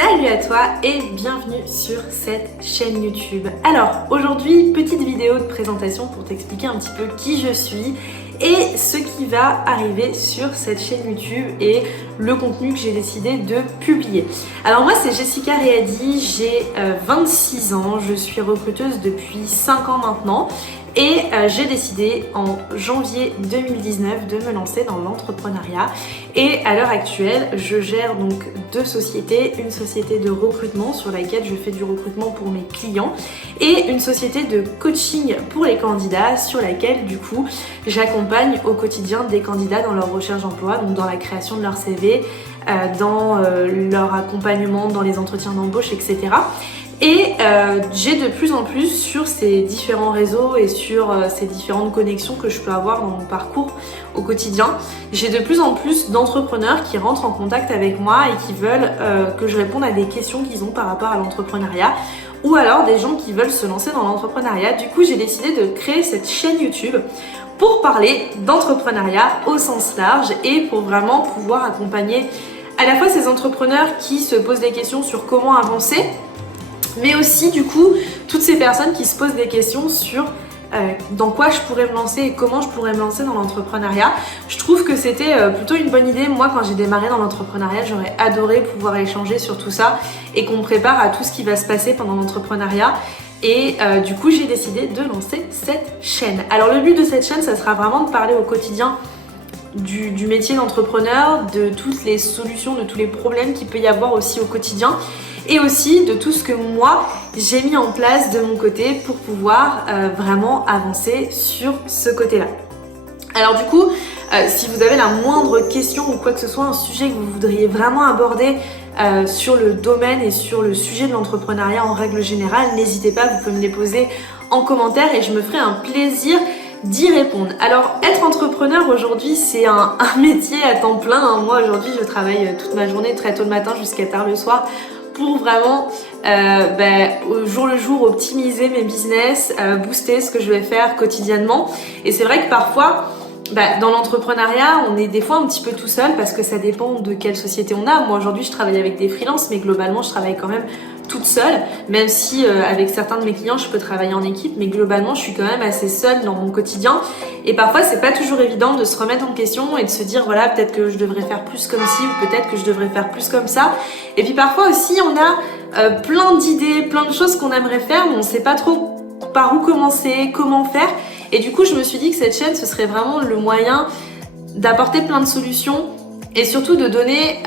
Salut à toi et bienvenue sur cette chaîne YouTube. Alors aujourd'hui, petite vidéo de présentation pour t'expliquer un petit peu qui je suis et ce qui va arriver sur cette chaîne YouTube et le contenu que j'ai décidé de publier. Alors moi c'est Jessica Ready, j'ai 26 ans, je suis recruteuse depuis 5 ans maintenant et j'ai décidé en janvier 2019 de me lancer dans l'entrepreneuriat et à l'heure actuelle je gère donc deux sociétés, une société de recrutement sur laquelle je fais du recrutement pour mes clients et une société de coaching pour les candidats sur laquelle du coup j'accompagne au quotidien des candidats dans leur recherche d'emploi, donc dans la création de leur CV, dans leur accompagnement dans les entretiens d'embauche, etc. Et j'ai de plus en plus sur ces différents réseaux et sur ces différentes connexions que je peux avoir dans mon parcours au quotidien, j'ai de plus en plus d'entrepreneurs qui rentrent en contact avec moi et qui veulent que je réponde à des questions qu'ils ont par rapport à l'entrepreneuriat ou alors des gens qui veulent se lancer dans l'entrepreneuriat. Du coup, j'ai décidé de créer cette chaîne YouTube pour parler d'entrepreneuriat au sens large et pour vraiment pouvoir accompagner à la fois ces entrepreneurs qui se posent des questions sur comment avancer, mais aussi du coup toutes ces personnes qui se posent des questions sur dans quoi je pourrais me lancer et comment je pourrais me lancer dans l'entrepreneuriat. Je trouve que c'était plutôt une bonne idée. Moi quand j'ai démarré dans l'entrepreneuriat, j'aurais adoré pouvoir échanger sur tout ça et qu'on me prépare à tout ce qui va se passer pendant l'entrepreneuriat. Et du coup j'ai décidé de lancer cette chaîne. Alors le but de cette chaîne, ça sera vraiment de parler au quotidien du métier d'entrepreneur, de toutes les solutions, de tous les problèmes qu'il peut y avoir aussi au quotidien et aussi de tout ce que moi j'ai mis en place de mon côté pour pouvoir vraiment avancer sur ce côté-là. Alors du coup, si vous avez la moindre question ou quoi que ce soit, un sujet que vous voudriez vraiment aborder sur le domaine et sur le sujet de l'entrepreneuriat en règle générale, n'hésitez pas, vous pouvez me les poser en commentaire et je me ferai un plaisir d'y répondre. Alors être entrepreneur aujourd'hui c'est un métier à temps plein. Moi aujourd'hui je travaille toute ma journée très tôt le matin jusqu'à tard le soir pour vraiment au jour le jour optimiser mes business, booster ce que je vais faire quotidiennement. Et c'est vrai que parfois dans l'entrepreneuriat, on est des fois un petit peu tout seul parce que ça dépend de quelle société on a. Moi aujourd'hui je travaille avec des freelances, mais globalement je travaille quand même toute seule, même si avec certains de mes clients je peux travailler en équipe, mais globalement je suis quand même assez seule dans mon quotidien et parfois c'est pas toujours évident de se remettre en question et de se dire voilà peut-être que je devrais faire plus comme ci ou peut-être que je devrais faire plus comme ça. Et puis parfois aussi on a plein d'idées, plein de choses qu'on aimerait faire mais on sait pas trop par où commencer, comment faire. Et du coup je me suis dit que cette chaîne ce serait vraiment le moyen d'apporter plein de solutions et surtout de donner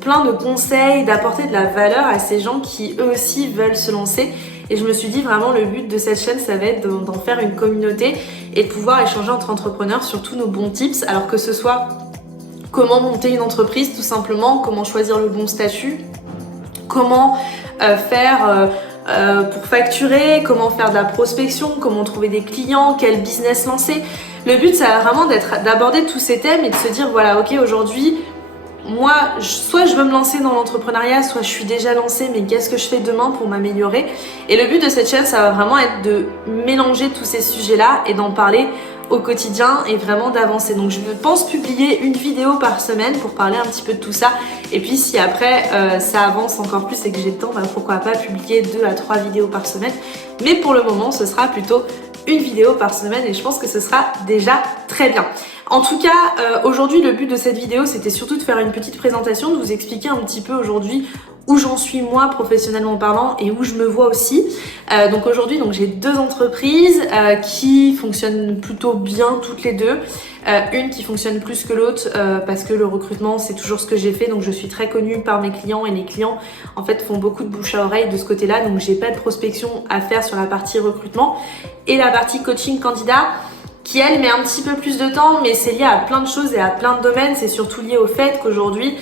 plein de conseils, d'apporter de la valeur à ces gens qui eux aussi veulent se lancer. Et je me suis dit vraiment le but de cette chaîne ça va être d'en faire une communauté et de pouvoir échanger entre entrepreneurs sur tous nos bons tips, alors que ce soit comment monter une entreprise tout simplement, comment choisir le bon statut, comment faire pour facturer, comment faire de la prospection, comment trouver des clients, quel business lancer. Le but ça va vraiment d'aborder tous ces thèmes et de se dire voilà ok aujourd'hui moi soit je veux me lancer dans l'entrepreneuriat, soit je suis déjà lancée mais qu'est-ce que je fais demain pour m'améliorer. Et le but de cette chaîne ça va vraiment être de mélanger tous ces sujets là et d'en parler au quotidien et vraiment d'avancer. Donc je pense publier une vidéo par semaine pour parler un petit peu de tout ça. Et puis si après ça avance encore plus et que j'ai le temps, pourquoi pas publier 2 à 3 vidéos par semaine. Mais pour le moment ce sera plutôt une vidéo par semaine et je pense que ce sera déjà très bien. En tout cas, aujourd'hui le but de cette vidéo c'était surtout de faire une petite présentation, de vous expliquer un petit peu aujourd'hui où j'en suis moi professionnellement parlant et où je me vois aussi. Donc aujourd'hui j'ai deux entreprises qui fonctionnent plutôt bien toutes les deux. Une qui fonctionne plus que l'autre parce que le recrutement c'est toujours ce que j'ai fait, donc je suis très connue par mes clients et les clients en fait font beaucoup de bouche à oreille de ce côté là, donc j'ai pas de prospection à faire sur la partie recrutement. Et la partie coaching candidat qui elle met un petit peu plus de temps, mais c'est lié à plein de choses et à plein de domaines. C'est surtout lié au fait qu'aujourd'hui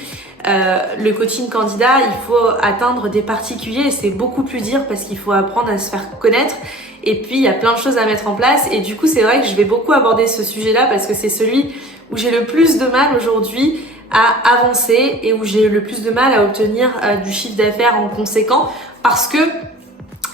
le coaching candidat il faut atteindre des particuliers et c'est beaucoup plus dur parce qu'il faut apprendre à se faire connaître et puis il y a plein de choses à mettre en place. Et du coup c'est vrai que je vais beaucoup aborder ce sujet là parce que c'est celui où j'ai le plus de mal aujourd'hui à avancer et où j'ai le plus de mal à obtenir du chiffre d'affaires en conséquent, parce que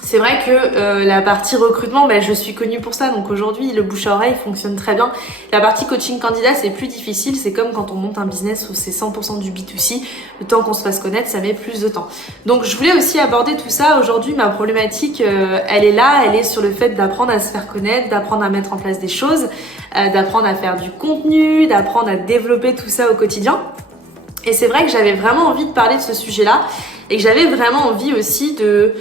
C'est vrai que la partie recrutement, je suis connue pour ça, donc aujourd'hui le bouche à oreille fonctionne très bien. La partie coaching candidat, c'est plus difficile, c'est comme quand on monte un business où c'est 100% du B2C, le temps qu'on se fasse connaître, ça met plus de temps. Donc je voulais aussi aborder tout ça. Aujourd'hui, ma problématique, elle est là, elle est sur le fait d'apprendre à se faire connaître, d'apprendre à mettre en place des choses, d'apprendre à faire du contenu, d'apprendre à développer tout ça au quotidien. Et c'est vrai que j'avais vraiment envie de parler de ce sujet-là et que j'avais vraiment envie aussi de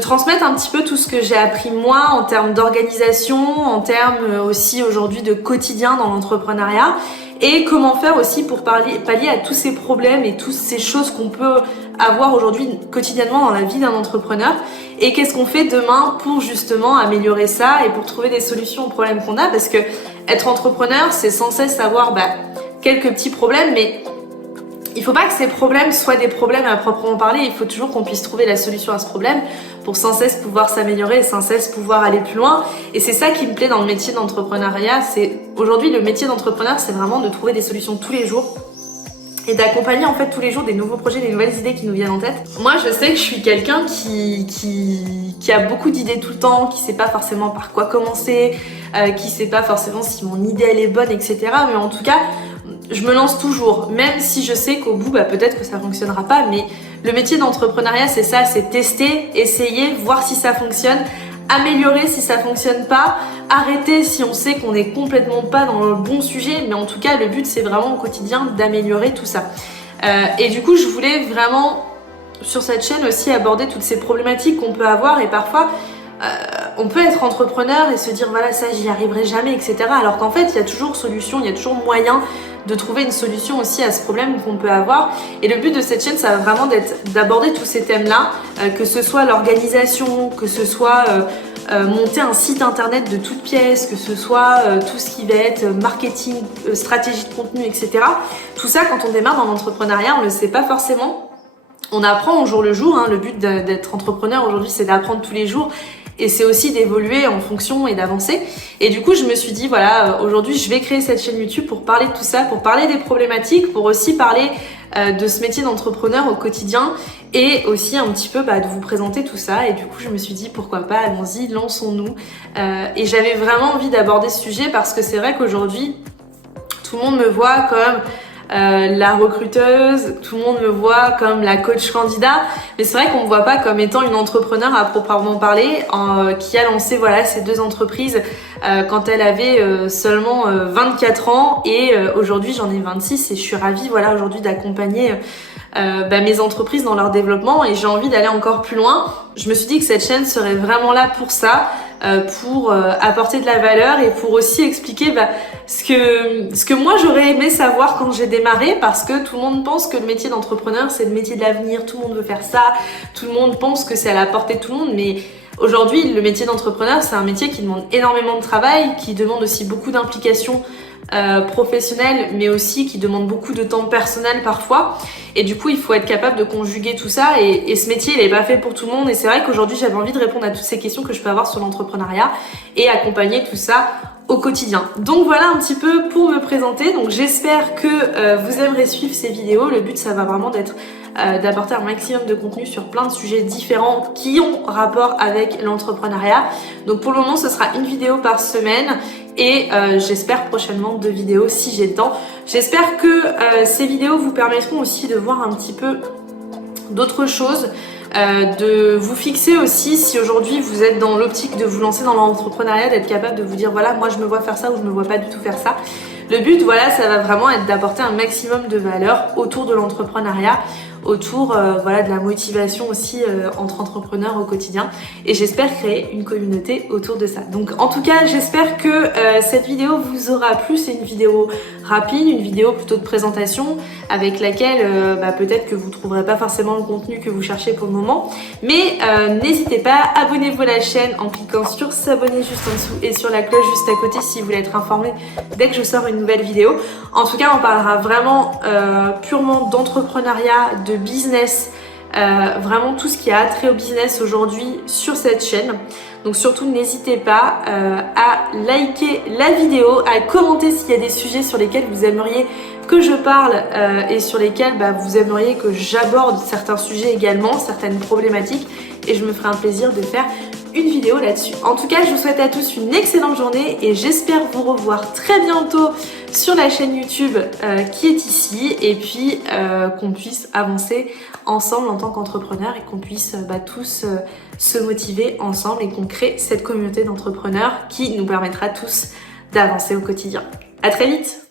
transmettre un petit peu tout ce que j'ai appris moi en termes d'organisation, en termes aussi aujourd'hui de quotidien dans l'entrepreneuriat et comment faire aussi pour pallier à tous ces problèmes et toutes ces choses qu'on peut avoir aujourd'hui quotidiennement dans la vie d'un entrepreneur et qu'est-ce qu'on fait demain pour justement améliorer ça et pour trouver des solutions aux problèmes qu'on a parce que être entrepreneur c'est sans cesse avoir quelques petits problèmes mais il faut pas que ces problèmes soient des problèmes à proprement parler, il faut toujours qu'on puisse trouver la solution à ce problème pour sans cesse pouvoir s'améliorer et sans cesse pouvoir aller plus loin. Et c'est ça qui me plaît dans le métier d'entrepreneuriat, c'est aujourd'hui le métier d'entrepreneur, c'est vraiment de trouver des solutions tous les jours et d'accompagner en fait tous les jours des nouveaux projets, des nouvelles idées qui nous viennent en tête. Moi je sais que je suis quelqu'un qui a beaucoup d'idées tout le temps, qui sait pas forcément par quoi commencer, qui sait pas forcément si mon idée elle est bonne, etc. Mais en tout cas, je me lance toujours, même si je sais qu'au bout, peut-être que ça fonctionnera pas, mais le métier d'entrepreneuriat, c'est ça, c'est tester, essayer, voir si ça fonctionne, améliorer si ça fonctionne pas, arrêter si on sait qu'on n'est complètement pas dans le bon sujet, mais en tout cas, le but, c'est vraiment au quotidien d'améliorer tout ça. Et du coup, je voulais vraiment, sur cette chaîne aussi, aborder toutes ces problématiques qu'on peut avoir et parfois, on peut être entrepreneur et se dire voilà ça j'y arriverai jamais etc alors qu'en fait il y a toujours solution, il y a toujours moyen de trouver une solution aussi à ce problème qu'on peut avoir et le but de cette chaîne ça va vraiment d'aborder tous ces thèmes là que ce soit l'organisation, que ce soit monter un site internet de toutes pièces, que ce soit tout ce qui va être marketing, stratégie de contenu etc. Tout ça quand on démarre dans l'entrepreneuriat on le sait pas forcément, on apprend au jour le jour, le but d'être entrepreneur aujourd'hui c'est d'apprendre tous les jours et c'est aussi d'évoluer en fonction et d'avancer. Et du coup, je me suis dit, voilà, aujourd'hui, je vais créer cette chaîne YouTube pour parler de tout ça, pour parler des problématiques, pour aussi parler de ce métier d'entrepreneur au quotidien et aussi un petit peu de vous présenter tout ça. Et du coup, je me suis dit, pourquoi pas, allons-y, lançons-nous. Et j'avais vraiment envie d'aborder ce sujet parce que c'est vrai qu'aujourd'hui, tout le monde me voit comme la recruteuse, tout le monde me voit comme la coach candidat, mais c'est vrai qu'on me voit pas comme étant une entrepreneur à proprement parler, qui a lancé ces deux entreprises quand elle avait seulement 24 ans et aujourd'hui j'en ai 26 et je suis ravie aujourd'hui d'accompagner mes entreprises dans leur développement et j'ai envie d'aller encore plus loin. Je me suis dit que cette chaîne serait vraiment là pour ça, pour apporter de la valeur et pour aussi expliquer ce que moi j'aurais aimé savoir quand j'ai démarré parce que tout le monde pense que le métier d'entrepreneur c'est le métier de l'avenir, tout le monde veut faire ça, tout le monde pense que c'est à la portée de tout le monde mais aujourd'hui le métier d'entrepreneur c'est un métier qui demande énormément de travail, qui demande aussi beaucoup d'implication professionnelle mais aussi qui demande beaucoup de temps personnel parfois et du coup il faut être capable de conjuguer tout ça et ce métier il est pas fait pour tout le monde et c'est vrai qu'aujourd'hui j'avais envie de répondre à toutes ces questions que je peux avoir sur l'entrepreneuriat et accompagner tout ça au quotidien. Donc voilà un petit peu pour me présenter, donc j'espère que vous aimerez suivre ces vidéos, le but ça va vraiment d'être d'apporter un maximum de contenu sur plein de sujets différents qui ont rapport avec l'entrepreneuriat. Donc pour le moment ce sera une vidéo par semaine et j'espère prochainement 2 vidéos si j'ai le temps. J'espère que ces vidéos vous permettront aussi de voir un petit peu d'autres choses, de vous fixer aussi si aujourd'hui vous êtes dans l'optique de vous lancer dans l'entrepreneuriat, d'être capable de vous dire voilà moi je me vois faire ça ou je me vois pas du tout faire ça. Le but ça va vraiment être d'apporter un maximum de valeur autour de l'entrepreneuriat, autour de la motivation aussi entre entrepreneurs au quotidien et j'espère créer une communauté autour de ça. Donc en tout cas j'espère que cette vidéo vous aura plu, c'est une vidéo rapide, une vidéo plutôt de présentation avec laquelle peut-être que vous trouverez pas forcément le contenu que vous cherchez pour le moment mais n'hésitez pas, abonnez-vous à la chaîne en cliquant sur s'abonner juste en dessous et sur la cloche juste à côté si vous voulez être informé dès que je sors une nouvelle vidéo. En tout cas on parlera vraiment purement d'entrepreneuriat, de business, vraiment tout ce qui a attrait au business aujourd'hui sur cette chaîne. Donc surtout n'hésitez pas à liker la vidéo, à commenter s'il y a des sujets sur lesquels vous aimeriez que je parle et sur lesquels vous aimeriez que j'aborde certains sujets également, certaines problématiques, et je me ferai un plaisir de faire une vidéo là-dessus. En tout cas, je vous souhaite à tous une excellente journée et j'espère vous revoir très bientôt sur la chaîne YouTube qui est ici, et puis qu'on puisse avancer ensemble en tant qu'entrepreneurs et qu'on puisse tous se motiver ensemble et qu'on crée cette communauté d'entrepreneurs qui nous permettra tous d'avancer au quotidien. À très vite!